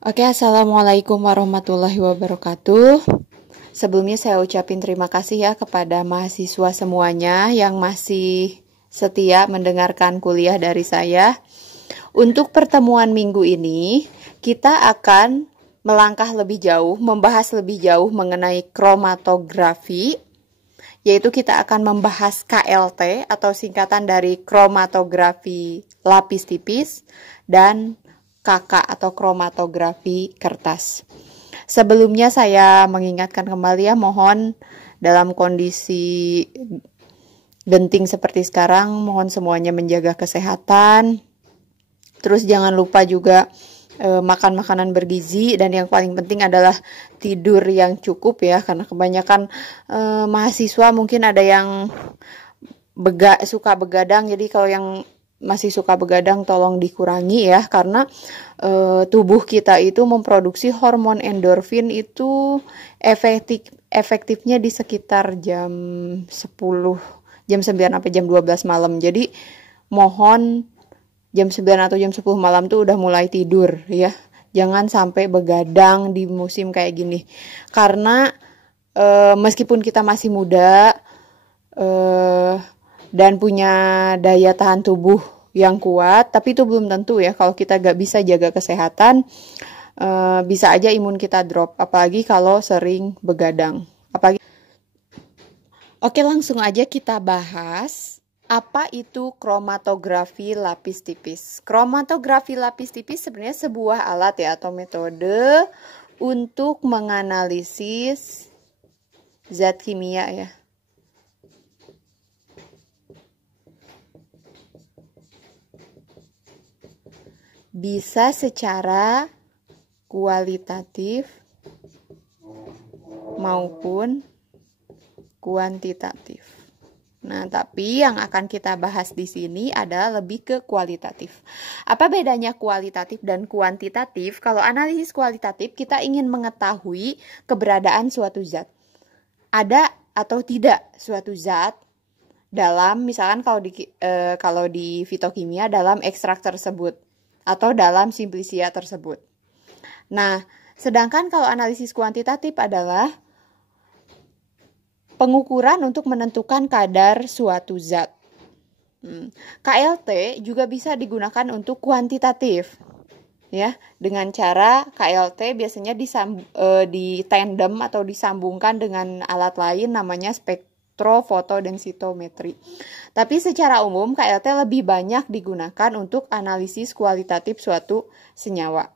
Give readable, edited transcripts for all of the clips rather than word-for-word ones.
Oke, Assalamualaikum warahmatullahi wabarakatuh. Sebelumnya saya ucapin terima kasih ya kepada mahasiswa semuanya yang masih setia mendengarkan kuliah dari saya. Untuk pertemuan minggu ini, kita akan melangkah lebih jauh, membahas lebih jauh mengenai kromatografi, yaitu kita akan membahas KLT atau singkatan dari kromatografi lapis tipis dan KK atau kromatografi kertas. Sebelumnya saya mengingatkan kembali ya, mohon dalam kondisi genting seperti sekarang, mohon semuanya menjaga kesehatan. Terus jangan lupa juga makan makanan bergizi, dan yang paling penting adalah tidur yang cukup ya, karena kebanyakan mahasiswa mungkin ada yang suka begadang. Jadi kalau yang masih suka begadang tolong dikurangi ya, karena tubuh kita itu memproduksi hormon endorfin itu efektifnya di sekitar jam 10, jam 9 sampai jam 12 malam. Jadi mohon jam 9 atau jam 10 malam tuh udah mulai tidur ya. Jangan sampai begadang di musim kayak gini. Karena meskipun kita masih muda dan punya daya tahan tubuh yang kuat, tapi itu belum tentu ya. Kalau kita gak bisa jaga kesehatan, bisa aja imun kita drop, apalagi kalau sering begadang. Oke, langsung aja kita bahas apa itu kromatografi lapis tipis. Kromatografi lapis tipis sebenarnya sebuah alat ya, atau metode untuk menganalisis zat kimia ya. Bisa secara kualitatif maupun kuantitatif. Nah, tapi yang akan kita bahas di sini adalah lebih ke kualitatif. Apa bedanya kualitatif dan kuantitatif? Kalau analisis kualitatif, kita ingin mengetahui keberadaan suatu zat. Ada atau tidak suatu zat dalam, misalkan kalau di fitokimia, dalam ekstrak tersebut atau dalam simplisia tersebut. Nah, sedangkan kalau analisis kuantitatif adalah pengukuran untuk menentukan kadar suatu zat. KLT juga bisa digunakan untuk kuantitatif. Ya, dengan cara KLT biasanya ditandem atau disambungkan dengan alat lain namanya spektrofotodensitometri. Tapi secara umum KLT lebih banyak digunakan untuk analisis kualitatif suatu senyawa.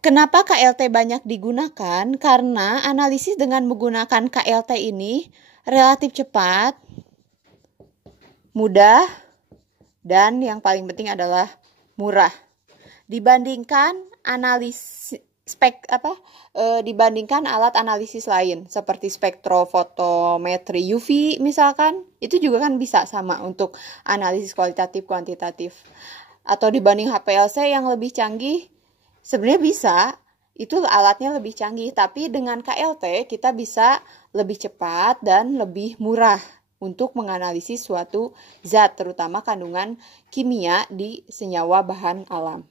Kenapa KLT banyak digunakan? Karena analisis dengan menggunakan KLT ini relatif cepat, mudah, dan yang paling penting adalah murah dibandingkan dibandingkan alat analisis lain seperti spektrofotometri UV misalkan. Itu juga kan bisa sama untuk analisis kualitatif kuantitatif. Atau dibanding HPLC yang lebih canggih, sebenarnya bisa, itu alatnya lebih canggih, tapi dengan KLT kita bisa lebih cepat dan lebih murah untuk menganalisis suatu zat, terutama kandungan kimia di senyawa bahan alam.